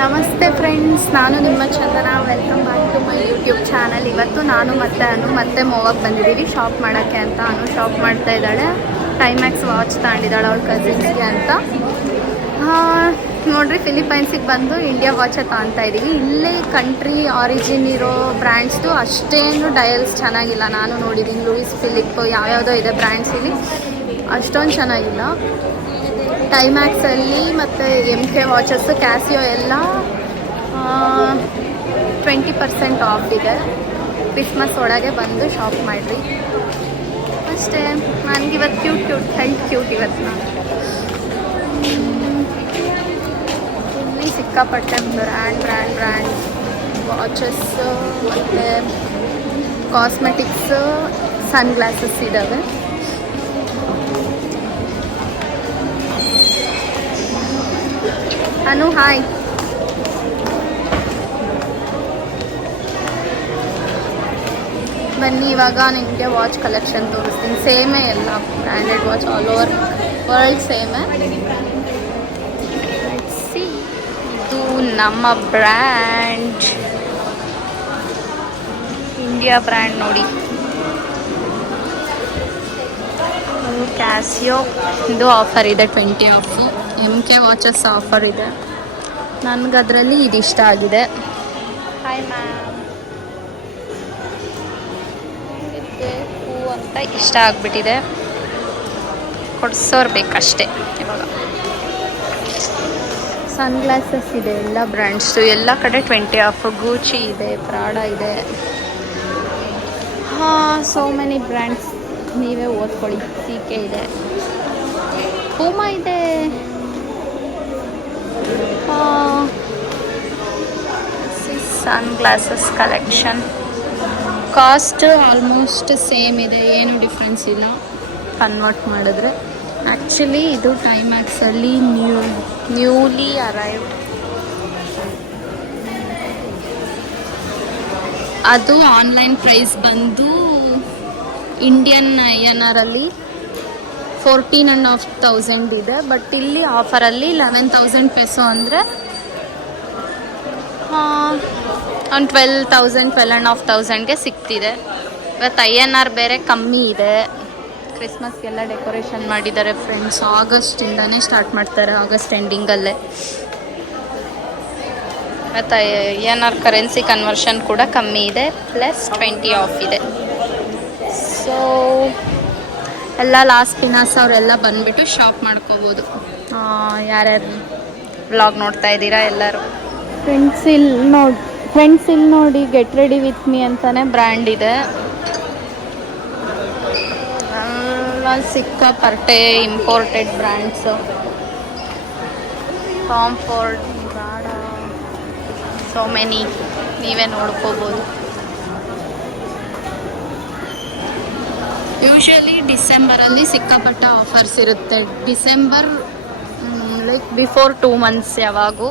ನಮಸ್ತೆ ಫ್ರೆಂಡ್ಸ್, ನಾನು ನಿಮ್ಮ Chandana. Welcome back to my YouTube channel. ಇವತ್ತು ನಾನು ಮತ್ತೆ ಮೂವಕ್ಕೆ ಬಂದಿದ್ದೀವಿ ಶಾಪ್ ಮಾಡೋಕ್ಕೆ ಅಂತ. ಶಾಪ್ ಮಾಡ್ತಾ ಇದ್ದಾಳೆ. ಟೈಮ್ಯಾಕ್ಸ್ ವಾಚ್ ತಗೊಂಡಿದ್ದಾಳೆ ಅವಳ ಕಸಿನ್ಸ್ಗೆ ಅಂತ. ನೋಡ್ರಿ, ಫಿಲಿಪೈನ್ಸಿಗೆ ಬಂದು ಇಂಡಿಯಾ ವಾಚೇ ತಗೊತಾ ಇದ್ದೀವಿ. ಇಲ್ಲೇ ಕಂಟ್ರಿ ಆರಿಜಿನ್ ಇರೋ ಬ್ರ್ಯಾಂಡ್ಸ್ದು ಅಷ್ಟೇನು ಡಯಲ್ಸ್ ಚೆನ್ನಾಗಿಲ್ಲ. ನಾನು ನೋಡಿದ್ದೀನಿ, ಲೂಯಿಸ್ ಫಿಲಿಪ್ ಯಾವ್ಯಾವುದೋ ಇದೆ ಬ್ರ್ಯಾಂಡ್ಸ್, ಇಲ್ಲಿ ಅಷ್ಟೊಂದು ಚೆನ್ನಾಗಿಲ್ಲ. ಟೈಮ್ಯಾಕ್ಸಲ್ಲಿ ಮತ್ತು MK ವಾಚಸ್ಸು, ಕ್ಯಾಸಿಯೋ ಎಲ್ಲ 20% ಆಫ್ ಇದೆ. ಕ್ರಿಸ್ಮಸ್ ಒಳಗೆ ಬಂದು ಶಾಪ್ ಮಾಡಿರಿ ಅಷ್ಟೇ. ನನಗಿವತ್ತು ಕ್ಯೂಟ್ ಇವತ್ತು ನಾನು ಇಲ್ಲಿ ಸಿಕ್ಕಾಪಟ್ಟೆ ಬ್ರ್ಯಾಂಡ್ ವಾಚಸ್ ಮತ್ತು ಕಾಸ್ಮೆಟಿಕ್ಸ್, ಸನ್ ಗ್ಲಾಸಸ್ ಇದ್ದಾವೆ. ಅನು ಹಾಯ್. ಬನ್ನಿ, ಇವಾಗ ನಿಮಗೆ ವಾಚ್ ಕಲೆಕ್ಷನ್ ತೋರಿಸ್ತೀನಿ. ಸೇಮೇ ಎಲ್ಲ branded watch, all over world ಸೇಮೇ. ಇದು ನಮ್ಮ ಬ್ರ್ಯಾಂಡ್, ಇಂಡಿಯಾ ಬ್ರ್ಯಾಂಡ್ ನೋಡಿ. ಕ್ಯಾಸಿಯೋ ಇದು ಆಫರ್ ಇದೆ, 20 ಆಫು. MK ವಾಚಸ್ ಆಫರ್ ಇದೆ. ನನಗದರಲ್ಲಿ ಇದಿಷ್ಟ ಆಗಿದೆ. Hi ma'am. ಹೂ ಅಂತ ಇಷ್ಟ ಆಗಿಬಿಟ್ಟಿದೆ. ಕೊಡ್ಸೋರು ಬೇಕಷ್ಟೇ. ಇವಾಗ ಸನ್ ಗ್ಲಾಸಸ್ ಇದೆ, ಎಲ್ಲ ಬ್ರ್ಯಾಂಡ್ಸು, ಎಲ್ಲ ಕಡೆ 20 ಆಫ್. ಗೂಚಿ ಇದೆ, ಪ್ರಾಡಾ ಇದೆ, ಸೋ ಮೆನಿ ಬ್ರ್ಯಾಂಡ್ಸ್. ನೀವೇ ಓದ್ಕೊಳ್ಳಿ. CK ಇದೆ, ಪೂಮಾ ಇದೆ, sunglasses collection. Cost almost same ಇದೆ, ಏನು ಡಿಫ್ರೆನ್ಸ್ ಇಲ್ಲ ಕನ್ವರ್ಟ್ ಮಾಡಿದ್ರೆ. ಆ್ಯಕ್ಚುಲಿ ಇದು ಟೈಮ್ಯಾಕ್ಸಲ್ಲಿ ನ್ಯೂಲಿ ಅರೈವ್ಡ್. ಅದು ಆನ್ಲೈನ್ ಪ್ರೈಸ್ ಬಂದು ಇಂಡಿಯನ್ INR 14,500 ಇದೆ. ಬಟ್ ಇಲ್ಲಿ ಆಫರಲ್ಲಿ 11,000 ಪೆಸೋ ಅಂದರೆ ಒಂದು 12,500ಗೆ ಸಿಗ್ತಿದೆ. ಇವತ್ತು INR ಬೇರೆ ಕಮ್ಮಿ ಇದೆ. ಕ್ರಿಸ್ಮಸ್ಗೆಲ್ಲ ಡೆಕೋರೇಷನ್ ಮಾಡಿದ್ದಾರೆ ಫ್ರೆಂಡ್ಸ್. ಆಗಸ್ಟಿಂದನೇ ಸ್ಟಾರ್ಟ್ ಮಾಡ್ತಾರೆ, ಆಗಸ್ಟ್ ಎಂಡಿಂಗಲ್ಲೇ. ಮತ್ತು INR ಕರೆನ್ಸಿ ಕನ್ವರ್ಷನ್ ಕೂಡ ಕಮ್ಮಿ ಇದೆ, ಪ್ಲಸ್ 20 ಆಫ್ ಇದೆ. ಸೊ ಎಲ್ಲ ಲಾಸ್ಟ್ ಪಿನಾಸ್ ಅವರೆಲ್ಲ ಬಂದುಬಿಟ್ಟು ಶಾಪ್ ಮಾಡ್ಕೋಬೋದು. ಯಾರ್ಯಾರು ವ್ಲಾಗ್ ನೋಡ್ತಾ ಇದ್ದೀರಾ ಎಲ್ಲರೂ. ಫ್ರೆಂಡ್ಸ್ ಇಲ್ಲಿ ನೋಡಿ ಗೆಟ್ ರೆಡಿ ವಿತ್ ಮೀ ಅಂತಲೇ ಬ್ರ್ಯಾಂಡ್ ಇದೆ. ಸಿಕ್ಕಾಪಟ್ಟೆ ಇಂಪೋರ್ಟೆಡ್ ಬ್ರ್ಯಾಂಡ್ಸು. ಕಾಂಫರ್ಟ್, ಪ್ರಾಡಾ, ಸೋ ಮೆನಿ, ನೀವೇ ನೋಡ್ಕೋಬೋದು. ಯೂಶ್ವಲಿ ಡಿಸೆಂಬರಲ್ಲಿ ಸಿಕ್ಕಾಪಟ್ಟ ಆಫರ್ಸ್ ಇರುತ್ತೆ. ಡಿಸೆಂಬರ್ ಲೈಕ್ ಬಿಫೋರ್ 2 months ಯಾವಾಗೂ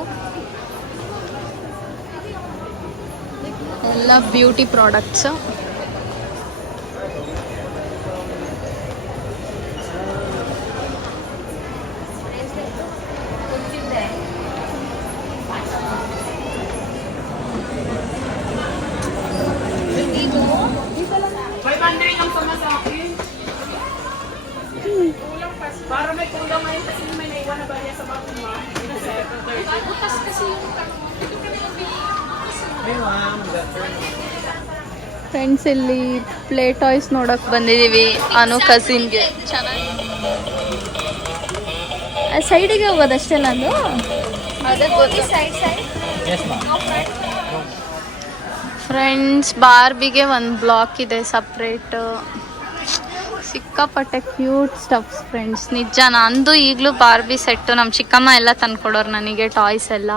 ಎಲ್ಲ beauty products. Para may kulang ngayon kasi may naiwan na barya sa bago mo. Bukas kasi yung friends ಇಲ್ಲಿ play toys ನೋಡಕ್ಕೆ ಬಂದಿದ್ದೀವಿ ಅನು ಕಸಿನ್ಗೆ. ಚೆನ್ನಾಗಿ ಸೈಡಿಗೆ ಹೋಗೋದಷ್ಟೇ ನಂದು. ಫ್ರೆಂಡ್ಸ್, ಬಾರ್ಬಿಗೆ ಒಂದು ಬ್ಲಾಕ್ ಇದೆ ಸಪ್ರೇಟ್. ಸಿಕ್ಕಾಪಟ್ಟೆ ಕ್ಯೂಟ್ ಸ್ಟಫ್ಸ್ ಫ್ರೆಂಡ್ಸ್. ನಿಜ, ನಂದು ಈಗಲೂ ಬಾರ್ಬಿ ಸೆಟ್ಟು ನಮ್ಮ ಚಿಕ್ಕಮ್ಮ ಎಲ್ಲ ತಂದ್ಕೊಡೋರು ನನಗೆ. ಟಾಯ್ಸ್ ಎಲ್ಲ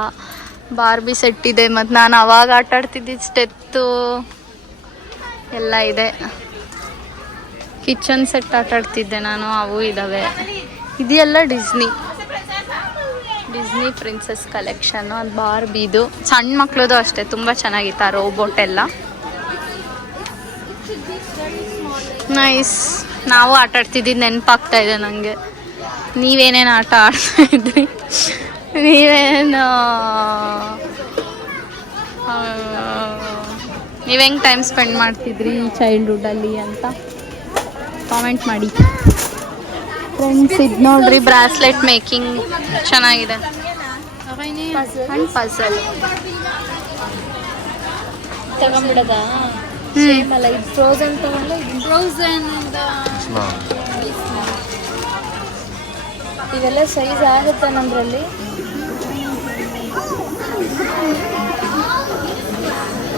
ಬಾರ್ಬಿ ಸೆಟ್ ಇದೆ. ಮತ್ತು ನಾನು ಅವಾಗ ಆಟಾಡ್ತಿದ್ದಿದ್ದು ಸ್ಟೆತ್ತು ಎಲ್ಲ ಇದೆ. ಕಿಚನ್ ಸೆಟ್ ಆಟಾಡ್ತಿದ್ದೆ ನಾನು, ಅವು ಇದ್ದಾವೆ. ಇದೆಲ್ಲ ಡಿಸ್ನಿ ಪ್ರಿನ್ಸಸ್ ಕಲೆಕ್ಷನ್ನು. ಅದು ಬಾರ್ಬಿದು. ಸಣ್ಣ ಮಕ್ಳದು ಅಷ್ಟೇ, ತುಂಬ ಚೆನ್ನಾಗಿತ್ತು ಆ ರೋಬೋಟ್ ಎಲ್ಲ. ನೈಸ್. ನಾವು ಆಟ ಆಡ್ತಿದ್ದಿದ್ದು ನೆನಪಾಗ್ತಾ ಇದೆ ನನಗೆ. ನೀವೇನೇನು ಆಟ ಆಡ್ತಾ ಇದ್ರಿ? ನೀವೇನು ನೀವು ಹೆಂಗೆ ಟೈಮ್ ಸ್ಪೆಂಡ್ ಮಾಡ್ತಿದ್ರಿ ಚೈಲ್ಡ್ಹುಡ್ಡಲ್ಲಿ ಅಂತ ಕಾಮೆಂಟ್ ಮಾಡಿ ಫ್ರೆಂಡ್ಸ್. ಇದು ನೋಡ್ರಿ ಬ್ರಾಸ್ಲೆಟ್ ಮೇಕಿಂಗ್ ಚೆನ್ನಾಗಿದೆ. ಅಂಡ್ ಪಝಲ್ ತಗೊಂಡ್ಬಿಡದ ಸೇಮ್ ಅಲ್ಲ, ಇದು ಫ್ರೋಸನ್ ತಗೊಂಡು ಫ್ರೋಸನ್ ಇವೆಲ್ಲ ಸೈಜ್ ಆಗುತ್ತೆ ನಮ್ಮದ್ರಲ್ಲಿ.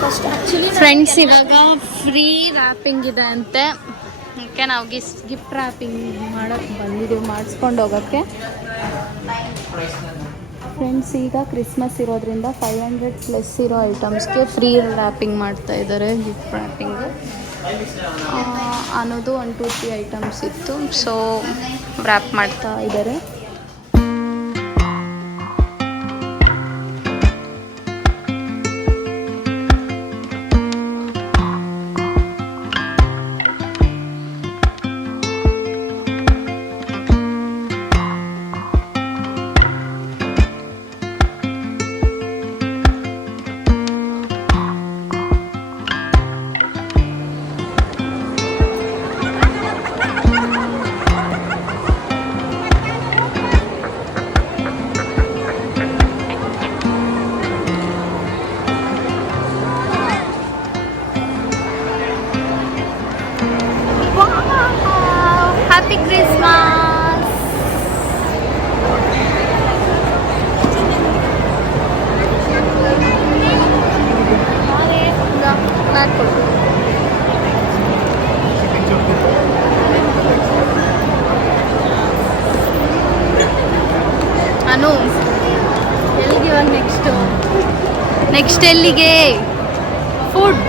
ಫಸ್ಟ್ ಆ್ಯಕ್ಚುಲಿ ಫ್ರೆಂಡ್ಸ್ ಇವಾಗ ಫ್ರೀ ರ್ಯಾಪಿಂಗ್ ಇದೆ ಅಂತೆ, ಅದಕ್ಕೆ ನಾವು ಗಿಫ್ಟ್ ರ್ಯಾಪಿಂಗ್ ಮಾಡೋಕ್ಕೆ ಬಂದಿದ್ದೀವಿ, ಮಾಡಿಸ್ಕೊಂಡು ಹೋಗೋಕ್ಕೆ. ಫ್ರೆಂಡ್ಸ್ ಈಗ ಕ್ರಿಸ್ಮಸ್ ಇರೋದ್ರಿಂದ 500+ ಇರೋ ಐಟಮ್ಸ್ಗೆ ಫ್ರೀ ರ್ಯಾಪಿಂಗ್ ಮಾಡ್ತಾ ಇದ್ದಾರೆ, ಗಿಫ್ಟ್ ರ್ಯಾಪಿಂಗು ಅನ್ನೋದು 1 2 3 ಐಟಮ್ಸ್ ಇತ್ತು. ಸೊ ರ್ಯಾಪ್ ಮಾಡ್ತಾ ಇದ್ದಾರೆ. Happy Christmas. ಅನು ಎಲ್ಲಿಗೆ ಇವಾಗ ನೆಕ್ಸ್ಟ್ ಎಲ್ಲಿಗೆ? ಫುಡ್.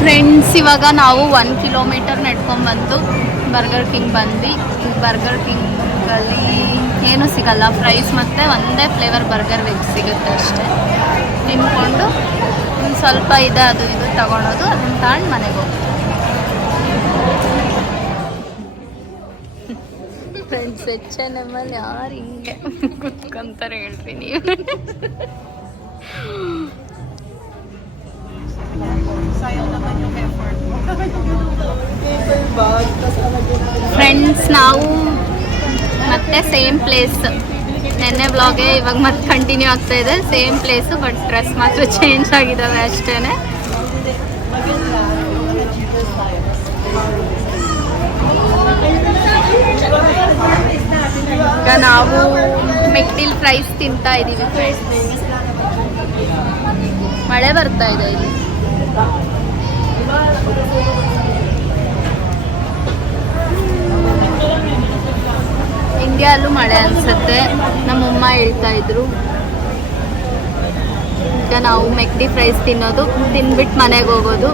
ಫ್ರೆಂಡ್ಸ್ ಇವಾಗ ನಾವು 1 ಕಿಲೋಮೀಟರ್ ನಡ್ಕೊಂಡ್ಬಂದು ಬರ್ಗರ್ ಕಿಂಗ್ ಬಂದ್ವಿ. ಬರ್ಗರ್ ಕಿಂಗಲ್ಲಿ ಏನೂ ಸಿಗಲ್ಲ, ಫ್ರೈಸ್ ಮತ್ತು ಒಂದೇ ಫ್ಲೇವರ್ ಬರ್ಗರ್ ವೆಜ್ ಸಿಗುತ್ತೆ ಅಷ್ಟೇ. ತಿನ್ಕೊಂಡು ಒಂದು ಸ್ವಲ್ಪ ಇದೆ ಅದು ಇದು ತಗೊಳೋದು, ಅದನ್ನ ತಗೊಂಡು ಮನೆಗೆ ಹೋಗೋದು. ಫ್ರೆಂಡ್ಸ್ H&M ಅಲ್ಲಿ ಯಾರು ಹಿಂಗೆ ಕುತ್ಕೊಂತಾರೆ ಹೇಳ್ರಿ ನೀವು? ಫ್ರೆಂಡ್ಸ್ ನಾವು ಮತ್ತೆ ಸೇಮ್ ಪ್ಲೇಸ್, ನೆನ್ನೆ ಬ್ಲಾಗೆ ಇವಾಗ ಮತ್ತೆ ಕಂಟಿನ್ಯೂ ಆಗ್ತಾ ಇದೆ. ಸೇಮ್ ಪ್ಲೇಸು, ಬಟ್ ಡ್ರೆಸ್ ಮಾತ್ರ ಚೇಂಜ್ ಆಗಿದ್ದಾವೆ ಅಷ್ಟೇ. ಈಗ ನಾವು ಮೆಕ್ಡಿಲ್ ಫ್ರೈಸ್ ತಿಂತಾ ಇದ್ದೀವಿ ಫ್ರೆಂಡ್ಸ್. ಮಳೆ ಬರ್ತಾ ಇದೆ ಇಲ್ಲಿ. ಇಂಡಿಯಾಲ್ಲೂ ಮಳೆ ಅನ್ಸುತ್ತೆ, ನಮ್ಮಮ್ಮ ಹೇಳ್ತಾ ಇದ್ರು. ಈಗ ನಾವು ಮೆಕ್ಡಿ ಫ್ರೈಸ್ ತಿನ್ನೋದು, ತಿನ್ಬಿಟ್ಟು ಮನೆಗೆ ಹೋಗೋದು.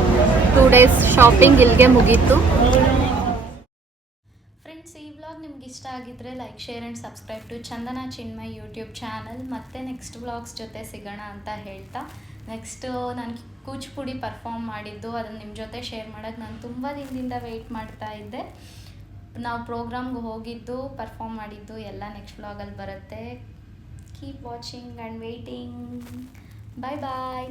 2 ಡೇಸ್ ಶಾಪಿಂಗ್ ಇಲ್ಲಿಗೆ ಮುಗೀತು. ಫ್ರೆಂಡ್ಸ್, ಈ ವ್ಲಾಗ್ ನಿಮ್ಗೆ ಇಷ್ಟ ಆಗಿದ್ರೆ like, share and subscribe to Chandana Chinmay YouTube channel. ಮತ್ತೆ ನೆಕ್ಸ್ಟ್ ವ್ಲಾಗ್ಸ್ ಜೊತೆ ಸಿಗೋಣ ಅಂತ ಹೇಳ್ತಾ, ನೆಕ್ಸ್ಟು ನಾನು ಕೂಚಿಪುಡಿ ಪರ್ಫಾರ್ಮ್ ಮಾಡಿದ್ದು ಅದನ್ನು ನಿಮ್ಮ ಜೊತೆ ಶೇರ್ ಮಾಡೋಕ್ಕೆ ನಾನು ತುಂಬ ದಿನದಿಂದ ವೆಯ್ಟ್ ಮಾಡ್ತಾ ಇದ್ದೆ. ನಾವು ಪ್ರೋಗ್ರಾಮ್ಗೆ ಹೋಗಿದ್ದು, ಪರ್ಫಾರ್ಮ್ ಮಾಡಿದ್ದು ಎಲ್ಲ ನೆಕ್ಸ್ಟ್ ವ್ಲಾಗಲ್ಲಿ ಬರುತ್ತೆ. Keep watching and waiting. Bye bye.